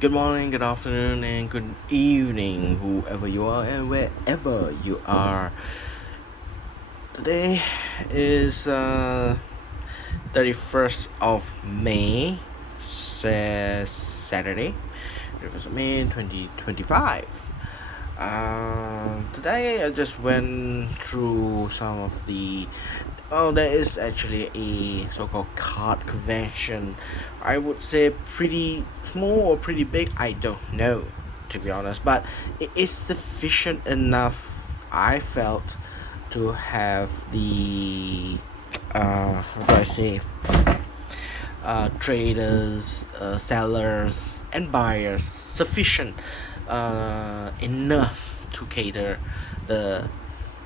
Good morning, good afternoon, and good evening, whoever you are and wherever you are. Today is 31st of May, Saturday, 31st of May 2025. Today I just went through some of the. Oh, there is actually a so-called card convention. I would say pretty small or pretty big. I don't know, to be honest, but it is sufficient enough. I felt to have the how do I say traders, sellers, and buyers sufficient enough to cater the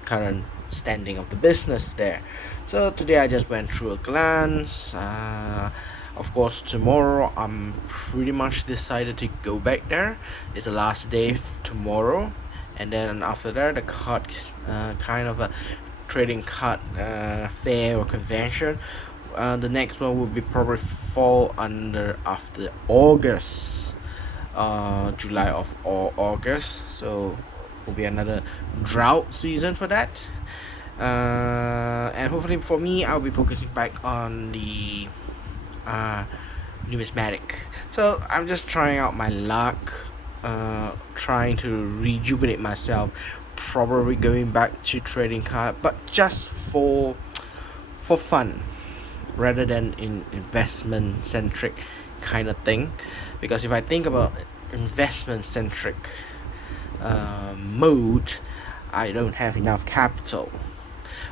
current standing of the business there. So today I just went through a glance. Of course, tomorrow I'm pretty much decided to go back there. It's the last day tomorrow, and then after that the card kind of a trading card fair or convention. The next one will be probably fall under after August, July or August. So will be another drought season for that. And hopefully for me, I'll be focusing back on the uh, numismatic. So I'm just trying out my luck, trying to rejuvenate myself. Probably going back to trading card, but just for fun, rather than in investment centric kind of thing. Because if I think about investment centric mode, I don't have enough capital.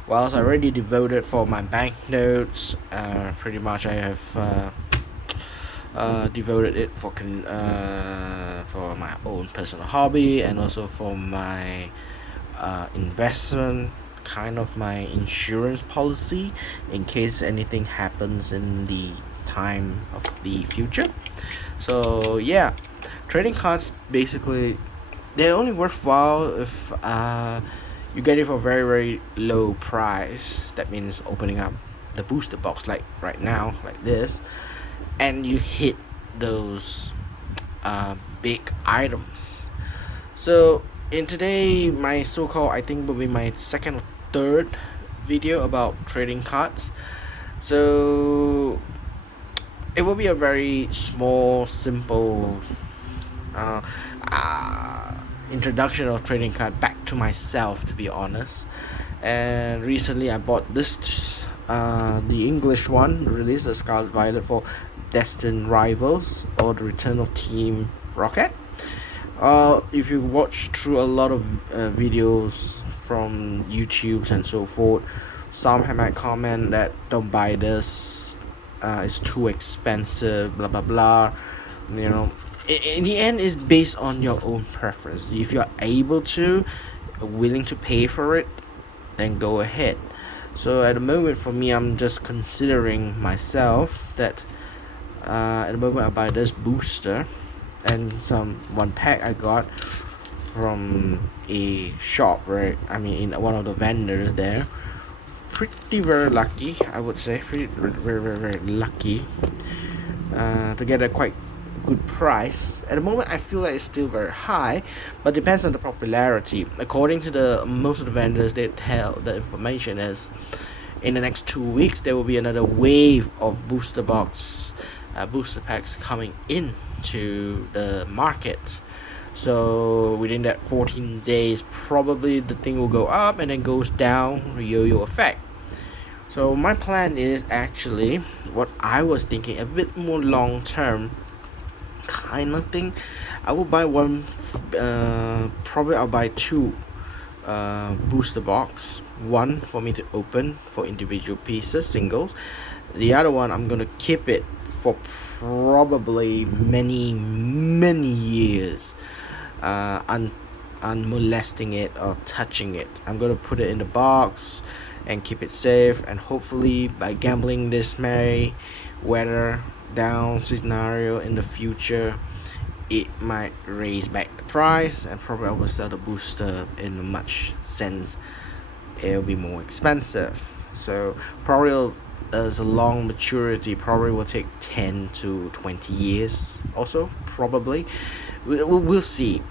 Whilst I already devoted for my banknotes, pretty much I have devoted it for my own personal hobby and also for my investment, kind of my insurance policy in case anything happens in the time of the future. So yeah, trading cards basically they're only worthwhile if you get it for very low price. That means opening up the booster box like right now, like this, and you hit those big items. So in today, my so-called I think will be my second or third video about trading cards. So it will be a very small, simple uh, uh, introduction of trading card back to myself, to be honest. And recently I bought this the English one released, the Scarlet Violet for Destined Rivals or the Return of Team Rocket. If you watch through a lot of videos from YouTube and so forth, some have might comment that don't buy this, it's too expensive, blah blah blah. You know, in the end, it's based on your own preference. If you're able to, willing to pay for it, then go ahead. So at the moment, for me, I'm just considering myself that at the moment I buy this booster and some one pack I got from a shop, right? I mean, in one of the vendors there. Pretty very lucky, I would say. Pretty very lucky to get a quite good price. At the moment, I feel like it's still very high, but depends on the popularity. According to the most of the vendors, they tell the information is in the next 2 weeks there will be another wave of booster packs coming into the market. So within that 14 days, probably the thing will go up and then goes down, yo-yo effect. So my plan is actually what I was thinking, a bit more long term kind of thing. I will buy one, probably I'll buy two booster box. One for me to open for individual pieces, singles. The other one I'm gonna keep it for probably many years, unmolesting it or touching it. I'm gonna put it in the box and keep it safe, and hopefully by gambling this May weather down scenario in the future, it might raise back the price, and probably I will sell the booster in much sense it'll be more expensive. So probably as a long maturity, probably will take 10 to 20 years also, probably. We'll see.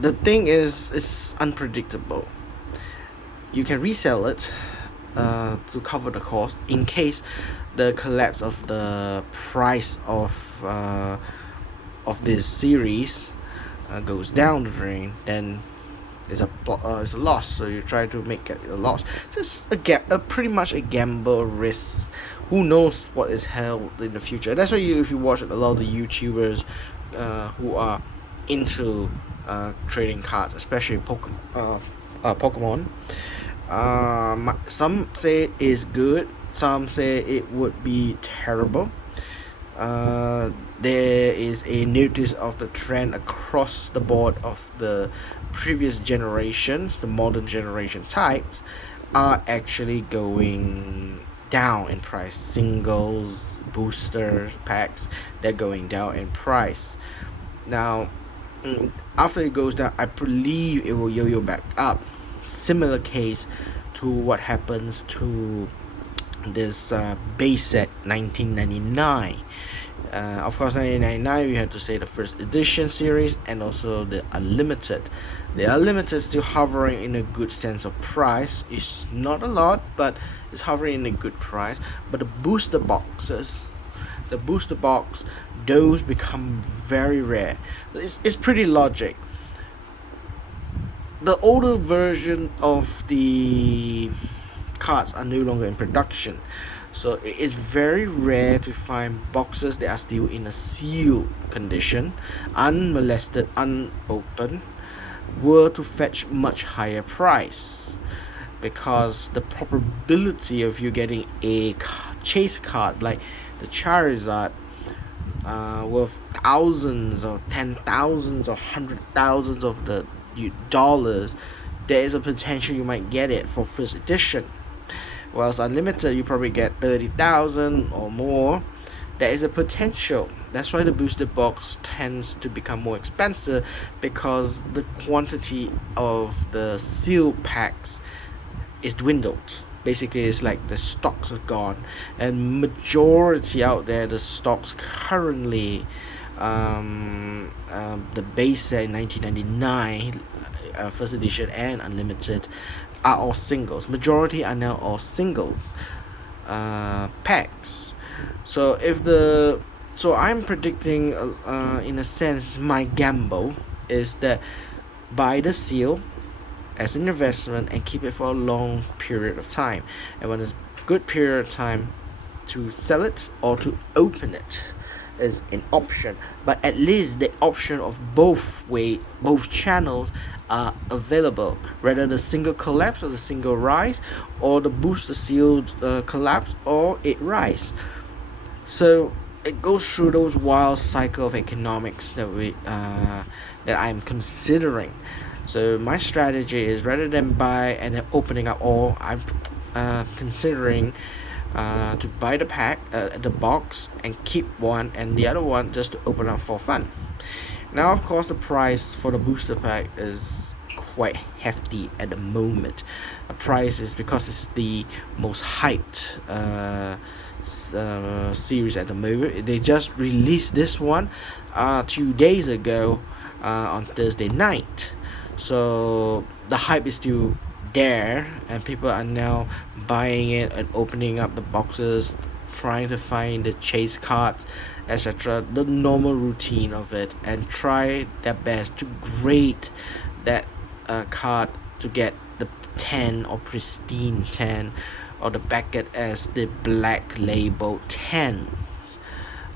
The thing is, it's unpredictable. You can resell it to cover the cost in case the collapse of the price of this series goes down the drain. Then it's a loss, so you try to make it a loss. Just a pretty much a gamble risk. Who knows what is held in the future? That's why if you watch a lot of the YouTubers who are into trading cards, especially Pokemon. Some say it's good, some say it would be terrible. There is a notice of the trend across the board of the previous generations. The modern generation types are actually going down in price. Singles, boosters, packs, they're going down in price. Now, after it goes down, I believe it will yo-yo back up. Similar case to what happens to this base set 1999. Of course, 1999 we have to say the first edition series and also the unlimited. The unlimited is still hovering in a good sense of price. It's not a lot, but it's hovering in a good price. But the booster boxes, those become very rare. It's pretty logic. The older version of the cards are no longer in production, so it is very rare to find boxes that are still in a sealed condition, unmolested, unopened, were to fetch much higher price, because the probability of you getting a chase card like the Charizard worth thousands or 10,000s or 100,000s of the dollars, there is a potential you might get it for first edition. Whilst unlimited, you probably get 30,000 or more. There is a potential. That's why the booster box tends to become more expensive, because the quantity of the sealed packs is dwindled. Basically, it's like the stocks are gone, and majority out there, the stocks currently, the base set in 1999, first edition and unlimited, are all singles. Majority are now all singles packs. So I'm predicting, in a sense, my gamble is that buy the seal as an investment and keep it for a long period of time, and when it's good period of time to sell it or to open it is an option. But at least the option of both channels are available, whether the single collapse or the single rise, or the booster sealed collapse or it rise. So it goes through those wild cycle of economics that I'm considering. So my strategy is, rather than buy and then opening up all, I'm considering to buy the pack, the box, and keep one, and the other one just to open up for fun. Now, of course, the price for the booster pack is quite hefty at the moment. The price is because it's the most hyped series at the moment. They just released this one 2 days ago on Thursday night. So the hype is still there, and people are now buying it and opening up the boxes, trying to find the chase cards, etc., the normal routine of it, and try their best to grade that card to get the 10 or pristine 10, or the packet as the black label 10s.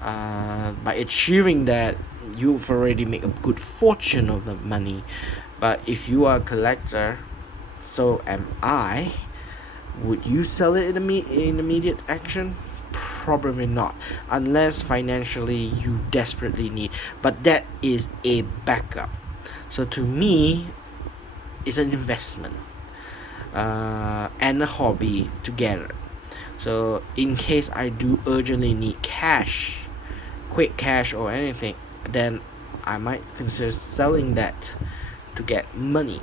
By achieving that, you've already made a good fortune of the money. But if you are a collector, so am I, would you sell it in immediate action? Probably not, unless financially you desperately need. But that is a backup. So to me, it's an investment and a hobby together. So in case I do urgently need cash, quick cash or anything, then I might consider selling that to get money.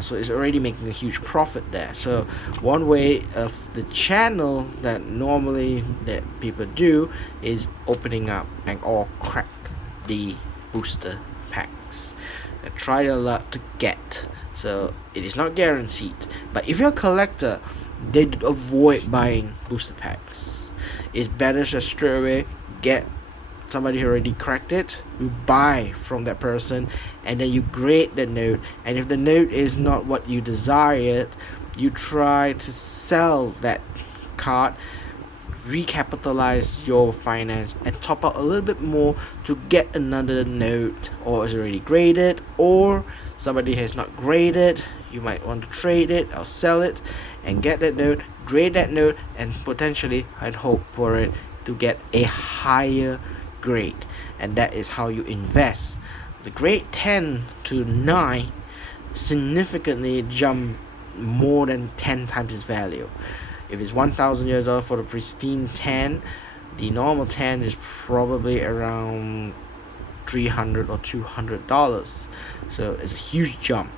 So it's already making a huge profit there. So one way of the channel that normally that people do is opening up and or crack the booster packs. I try a lot to get, so it is not guaranteed. But if you're a collector, they avoid buying booster packs. It's better to straight away get somebody who already cracked it. You buy from that person, and then you grade the note. And if the note is not what you desired, you try to sell that card, recapitalize your finance, and top up a little bit more to get another note, or is already graded, or somebody has not graded. You might want to trade it or sell it and get that note, grade that note, and potentially I'd hope for it to get a higher grade. And that is how you invest. The grade 10 to 9 significantly jump more than 10 times its value. If it's $1,000 for the pristine 10, the normal 10 is probably around $300 or $200. So it's a huge jump,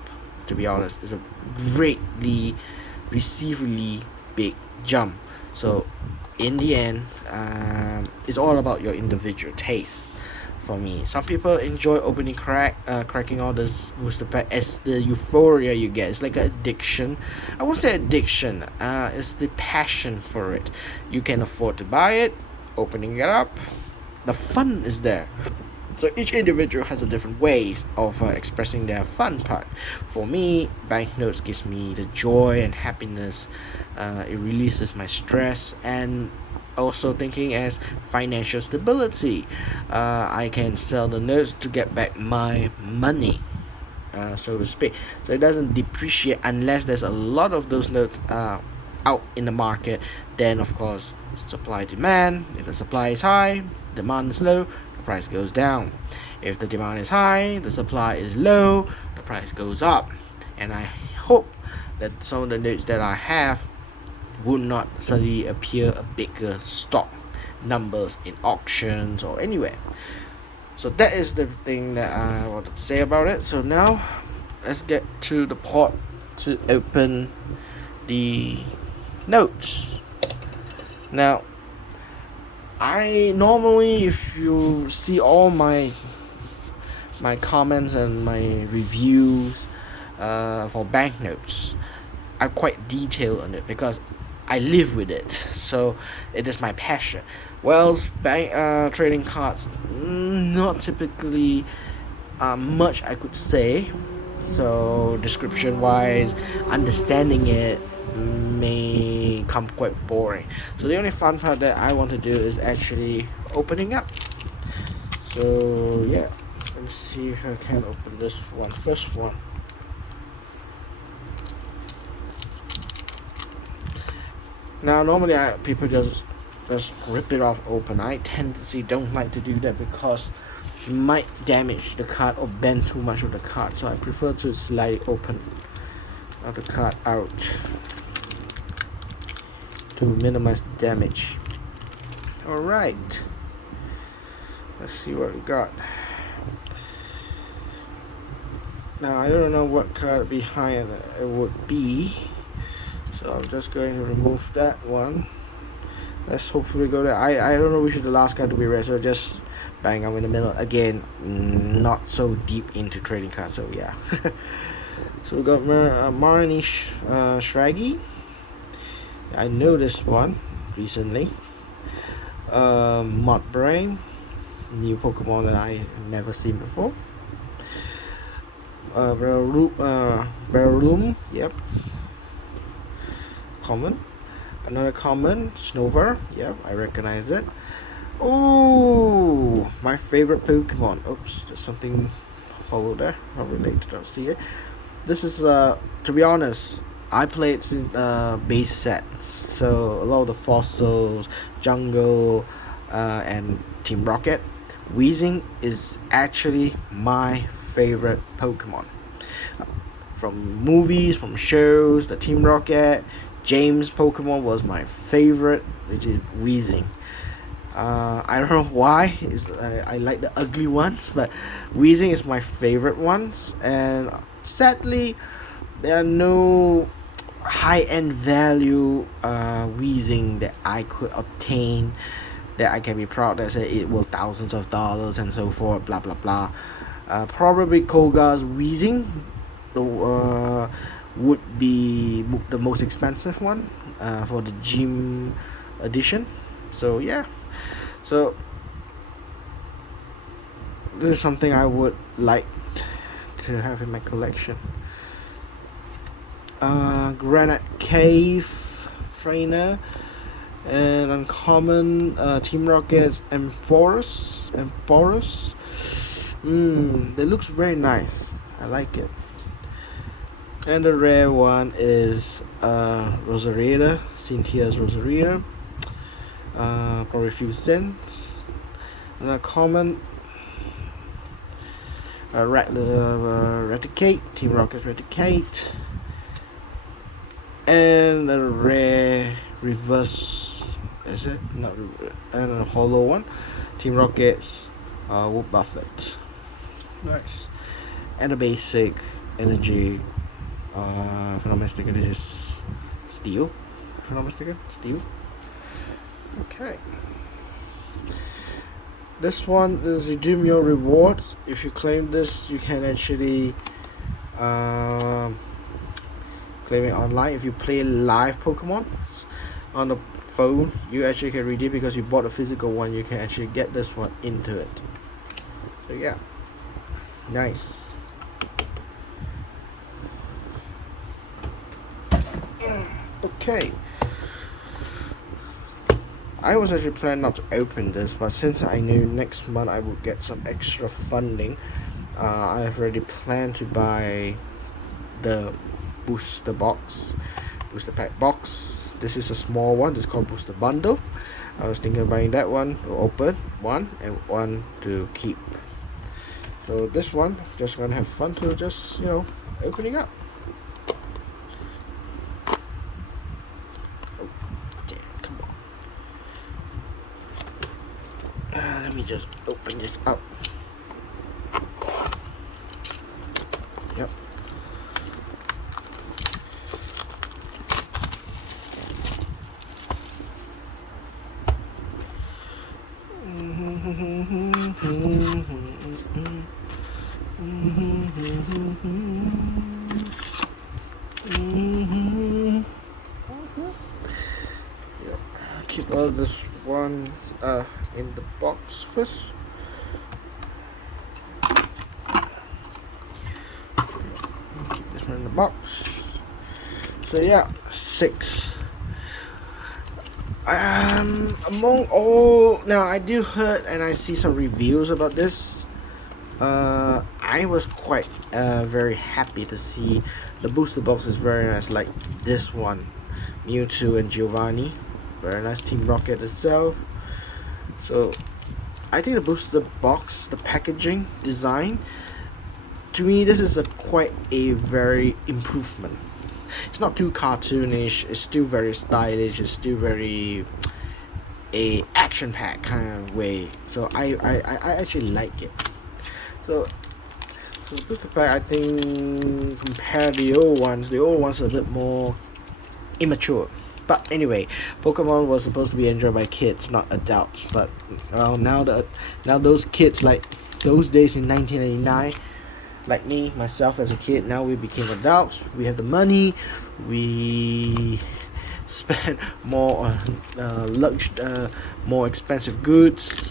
to be honest. It's a greatly receivably big jump. So in the end, it's all about your individual taste. For me, some people enjoy opening cracking all this booster pack as the euphoria you get. It's like an addiction. I won't say addiction. It's the passion for it. You can afford to buy it, opening it up. The fun is there. So each individual has a different ways of expressing their fun part. For me, banknotes gives me the joy and happiness. It releases my stress, and also thinking as financial stability. I can sell the notes to get back my money, so to speak. So it doesn't depreciate unless there's a lot of those notes out in the market. Then of course, supply demand. If the supply is high, demand is low, the price goes down. If the demand is high, the supply is low, the price goes up. And I hope that some of the notes that I have would not suddenly appear a bigger stock numbers in auctions or anywhere. So that is the thing that I wanted to say about it. So now let's get to the part to open the notes. Now I normally, if you see all my comments and my reviews for banknotes, I'm quite detailed on it because I live with it, so it is my passion. Well, trading cards, not typically much I could say. So description wise, understanding it may come quite boring. So the only fun part that I want to do is actually opening up. So yeah, let's see if I can open this one. First one. Now normally people just rip it off open. I tendency don't like to do that because it might damage the card or bend too much of the card. So I prefer to slide it open of the card out to minimize the damage. Alright, let's see what we got. Now I don't know what card behind it would be, so I'm just going to remove that one. Let's hopefully go there. I don't know which is the last card to be read, so just bang, I'm in the middle again. Not so deep into trading cards, so yeah. So we got Marnie Shraggy. I know this one recently. Mod Brain, new Pokemon that I never seen before. Breloom, yep. Common. Another common, Snover, yep, I recognize it. Oh, my favorite Pokemon. Oops, there's something hollow there. Probably later don't see it. This is to be honest, I played base sets, so a lot of the fossils, jungle, and Team Rocket. Weezing is actually my favorite Pokemon. From movies, from shows, the Team Rocket, James Pokemon was my favorite, which is Weezing. I don't know why. I like the ugly ones, but Weezing is my favorite ones. And sadly, there are no high-end value wheezing that I could obtain that I can be proud that say it will thousands of dollars and so forth, blah blah blah. Probably Koga's wheezing would be the most expensive one for the gym edition. So yeah, so this is something I would like to have in my collection. Granite Cave trainer and uncommon Team Rockets and Forest that looks very nice. I like it. And the rare one is Rosarita, Cynthia's Rosarita. Probably a few cents. And a common Raticate, Team Rockets Raticate. And a rare reverse, is it? Not and a hollow one, Team Rockets Wood Buffett. Nice. And a basic energy if I'm not mistaken, this is steel. If I'm not mistaken, steel. Okay. This one is redeem your rewards. If you claim this, you can actually claim it online. If you play live Pokemon on the phone, you actually can redeem because you bought a physical one. You can actually get this one into it. So yeah, nice. Okay. I was actually planning not to open this, but since I knew next month I would get some extra funding, I have already planned to buy the booster pack box. This is a small one. This is called booster bundle. I was thinking of buying that one to open one and one to keep. So this one, just gonna have fun to just opening up. Let me just open this up. Yep. Yep. Keep all this one in the box first. Keep this one in the box. So yeah, 6. Among all, now I do heard and I see some reviews about this. I was quite very happy to see the booster box is very nice, like this one, Mewtwo and Giovanni, very nice. Team Rocket itself. So I think the booster box, the packaging design, to me this is quite a very improvement. It's not too cartoonish, it's still very stylish, it's still very a action pack kind of way. So I actually like it. So the booster pack, I think compared to the old ones are a bit more immature. But anyway, Pokemon was supposed to be enjoyed by kids, not adults. But now those kids, like those days in 1989, like me, myself as a kid, now we became adults. We have the money. We spend more on more expensive goods.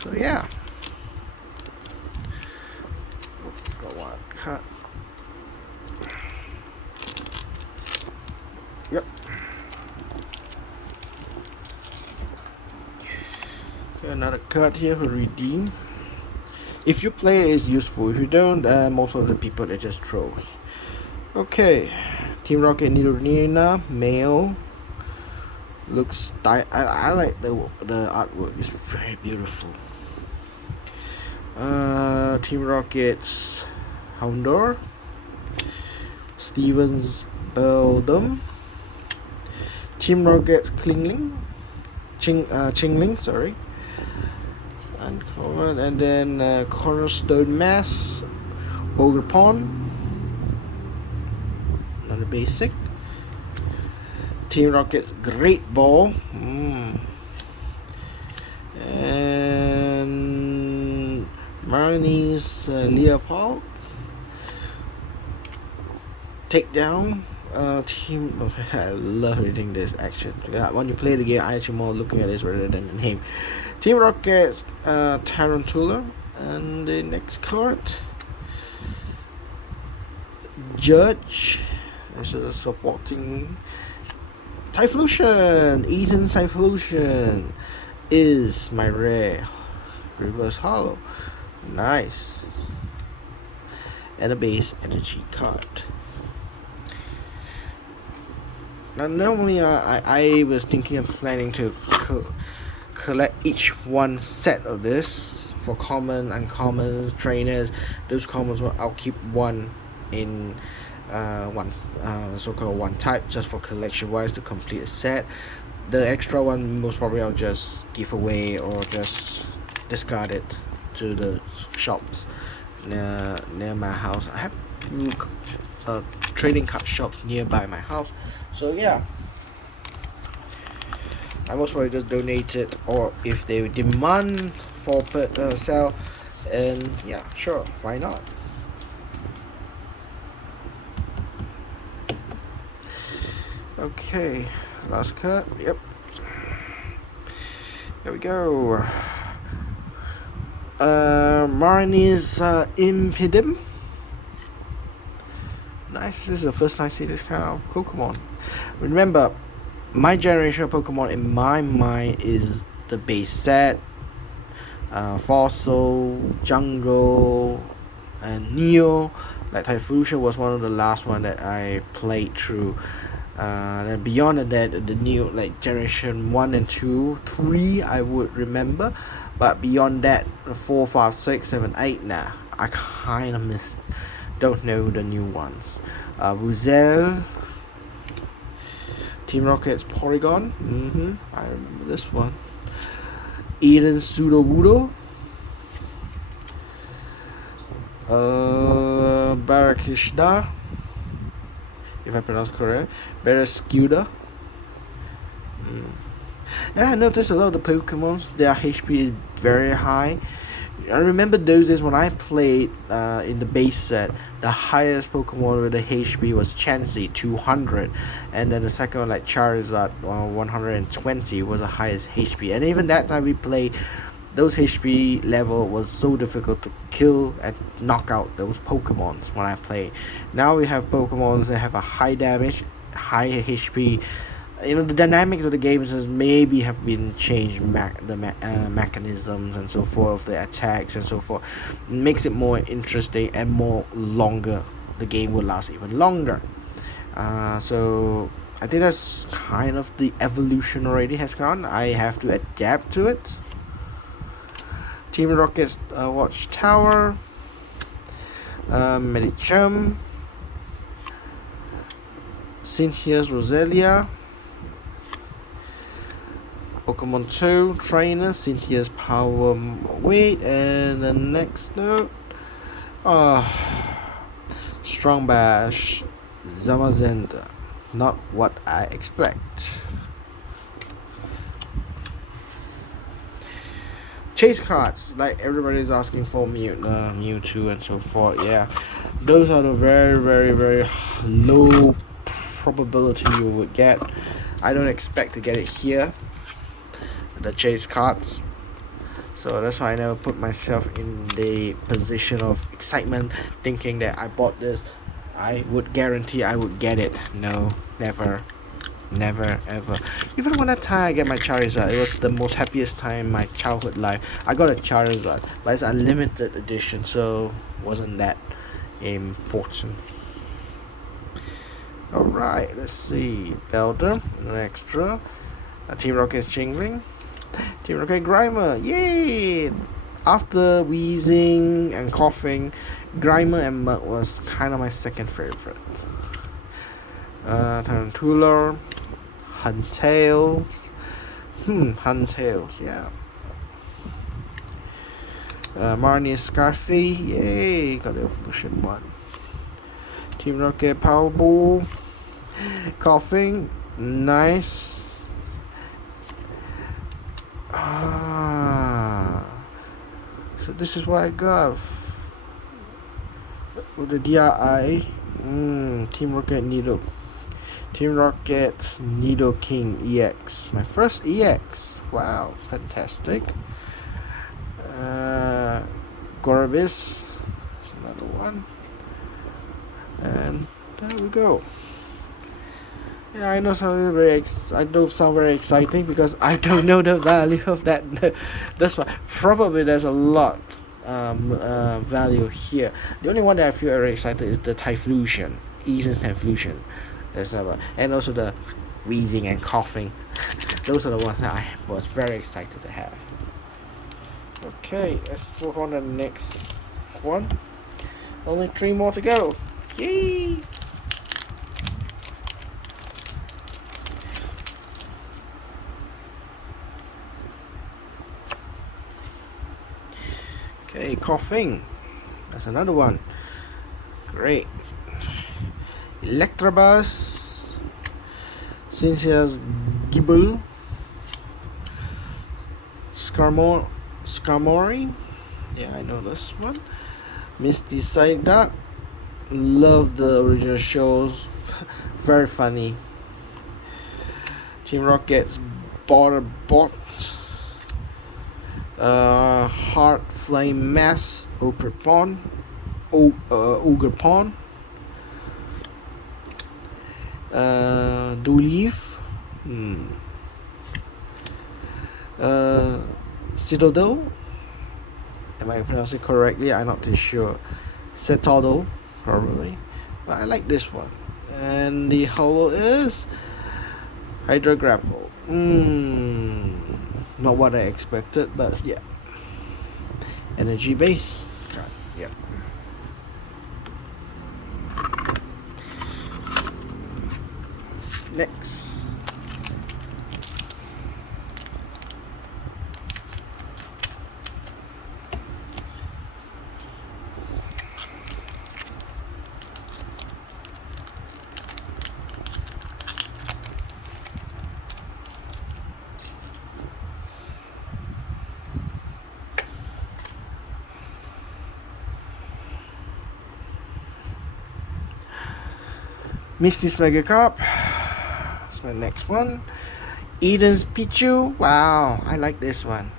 So yeah. Got one cut. Yep. Okay, another card here for redeem. If you play, it's useful. If you don't, most of the people they just throw. Okay, Team Rocket Nidorina male. Looks I like the artwork. It's very beautiful. Team Rocket's Houndour. Stevens Beldum. Team Rocket's Chingling, sorry. Uncommon, and then Cornerstone Mass, Ogre Pawn, the basic. Team Rocket's Great Ball. And Marnie's Leopold. Takedown. Team. I love reading this action. Yeah, when you play the game, I actually more looking at this rather than the name. Team Rocket's Tarantula. And the next card, Judge. This is supporting Typhlosion. Eaton's Typhlosion is my rare reverse hollow. Nice. And a base energy card. Now normally I was thinking of planning to collect each one set of this for common, uncommon, trainers. Those commons, I'll keep one in one so-called one type, just for collection wise to complete a set. The extra one most probably I'll just give away or just discard it to the shops near my house. I have trading card shops nearby my house, so yeah, I most probably just donate it, or if they demand for sale, and yeah, sure, why not. Okay, last cut. Yep, here we go. Marnie's Impidum. Nice. This is the first time I see this kind of Pokemon. Remember, my generation of Pokemon in my mind is the base set, Fossil, Jungle, and Neo. Like Typhlosion was one of the last one that I played through. And beyond that, the new like generation 1 and 2, 3 I would remember, but beyond that, 4, 5, 6, 7, 8, nah, I kind of don't know the new ones. Buzel, Team Rocket's Porygon, I remember this one. Eden Sudowoodo, Barakishda, if I pronounce correct, Barraskewda. And I noticed a lot of the Pokemons, their HP is very high. I remember those days when I played in the base set, the highest Pokemon with the HP was Chansey, 200, and then the second one like Charizard, 120 was the highest HP. And even that time we played, those HP level was so difficult to kill and knock out those Pokemons when I play. Now we have Pokemons that have a high damage, high HP. You know, the dynamics of the games has maybe have been changed, mechanisms and so forth, the attacks and so forth, makes it more interesting and more longer. The game will last even longer. So I think that's kind of the evolution already has gone. I have to adapt to it. Team Rocket's Watchtower, Medicham, Cynthia's Roselia, Pokemon 2 Trainer, Cynthia's Power Weight, and the next note, Strong Bash, Zamazenta. Not what I expect. Chase cards, like everybody's asking for Mewtwo and so forth. Yeah, those are the very, very, very low probability you would get. I don't expect to get it here, the chase cards, so that's why I never put myself in the position of excitement thinking that I bought this, I would guarantee I would get it. No, never ever. Even when that time I get my Charizard, it was the most happiest time in my childhood life. I got a Charizard, but it's a limited edition, so wasn't that important. Alright, let's see. Beldum, an extra. Team Rocket's Chingling. Team Rocket Grimer, yay! After wheezing and coughing, Grimer and Mud was kind of my second favorite. Tarantula, Huntail, Huntails, yeah. Marnie's Scarfy, yay! Got the evolution one. Team Rocket Powerball, Coughing, nice. Ah, so this is what I got with the DRI. Team Rocket Needle. Team Rocket's Needle King EX. My first EX. Wow, fantastic. Gorbis. That's another one. And there we go. Yeah, I know sound very exciting because I don't know the value of that. That's why probably there's a lot value here. The only one that I feel very excited is the Typhlosion, Eden's Typhlosion. And also the wheezing and coughing. Those are the ones that I was very excited to have. Okay, let's move on to the next one. Only 3 more to go. Yay! Okay, coughing. That's another one. Great. Electabuzz. Cynthia's Gibble. Skarmory. Yeah, I know this one. Misty Psyduck. Love the original shows. Very funny. Team Rocket's Bot. Heart Flame Mass. Ogerpon. Doleaf. Citadel. Am I pronouncing it correctly? I'm not too sure. Citadel, probably. But I like this one. And the holo is Hydra Grapple. Not what I expected, but yeah. Energy base. Yep. Next. Misty's Mega Cup. That's my next one. Eden's Pichu. Wow, I like this one.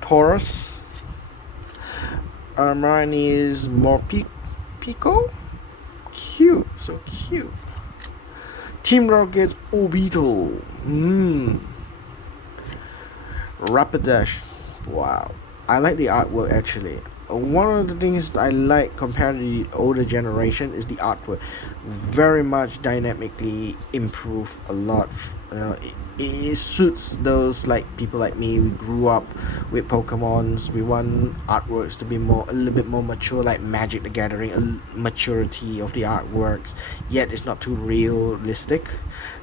Taurus. Armani's Morpeko. Cute, so cute. Team Rocket's Orbital. Rapidash. Wow, I like the artwork actually. One of the things I like compared to the older generation is the artwork. Very much dynamically improved a lot. It suits those like people like me. We grew up with Pokemons. We want artworks to be a little bit more mature, like Magic the Gathering. A maturity of the artworks, yet it's not too realistic.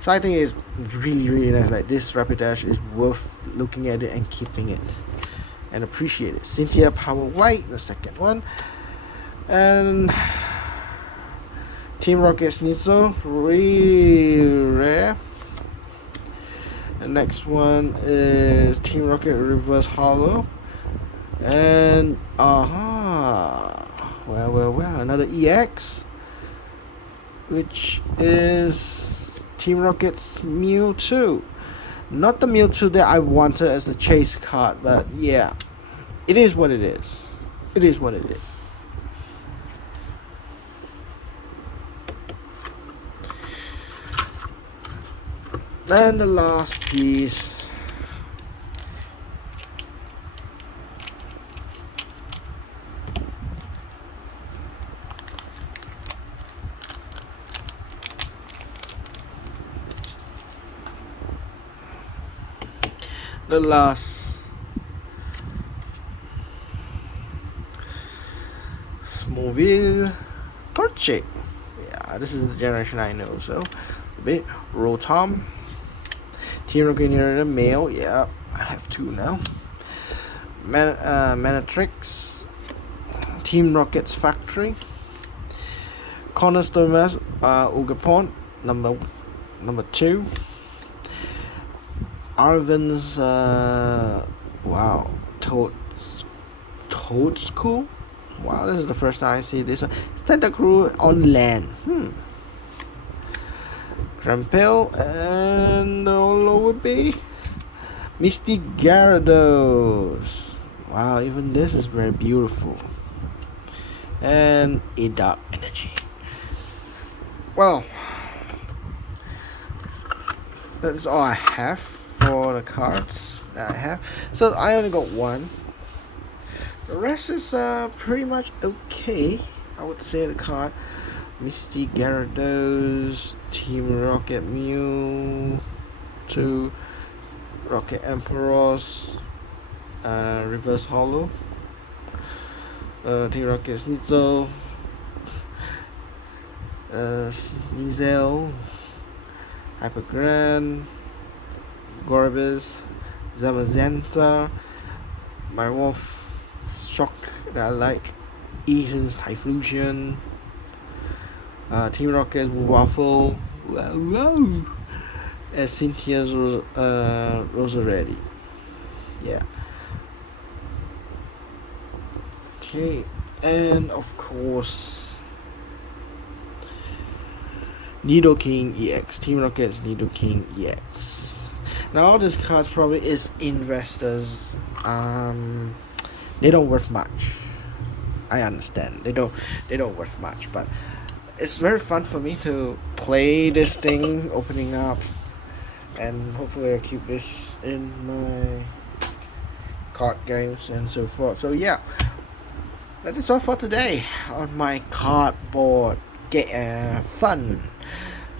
So I think it's really nice. Like this Rapidash is worth looking at it and keeping it. And appreciate it. Cynthia Power White, the second one. And Team Rocket Sneasel, really rare. The next one is Team Rocket Reverse Hollow. And well, another EX, which is Team Rocket's Mewtwo. Not the Mewtwo that I wanted as the chase card, but yeah, it is what it is. It is what it is. And the last piece. The last Smoothville Torchic. Yeah, this is the generation I know. So a bit Rotom. Team Rocket Near male. Yeah, I have 2 now. Manatrix. Team Rocket's Factory. Cornerstone Ugapon, number 2. Arvin's wow, Toad School. Wow, this is the first time I see this one. Tentacruel on land. Trampel and all over be Misty Gyarados. Wow, even this is very beautiful. And a dark energy. Well, that is all I have for the cards that I have. So I only got one. The rest is pretty much okay. I would say the card. Misty Gyarados, Team Rocket Mew, 2 Rocket Emperors, Reverse Hollow, Team Rocket Sneasel, Sneasel, Hyper Grand, Gorbis, Zamazenta, my Wolf Shock that I like, Eaton's Typhlosion, Team Rocket's Waffle, and Cynthia's Rosaretti. Yeah. Okay, and of course, Nidoking EX. Team Rocket's Nidoking EX. Now all these cards probably is investors. They don't worth much. I understand. They don't worth much, but it's very fun for me to play this thing, opening up, and hopefully I'll keep this in my card games and so forth. So yeah, that is all for today on my cardboard fun.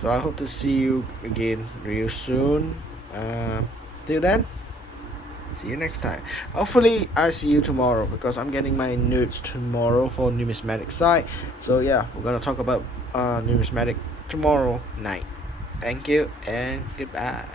So I hope to see you again real soon. Till then, see you next time. Hopefully I see you tomorrow because I'm getting my notes tomorrow for numismatic side. So yeah, we're gonna talk about numismatic tomorrow night. Thank you and goodbye.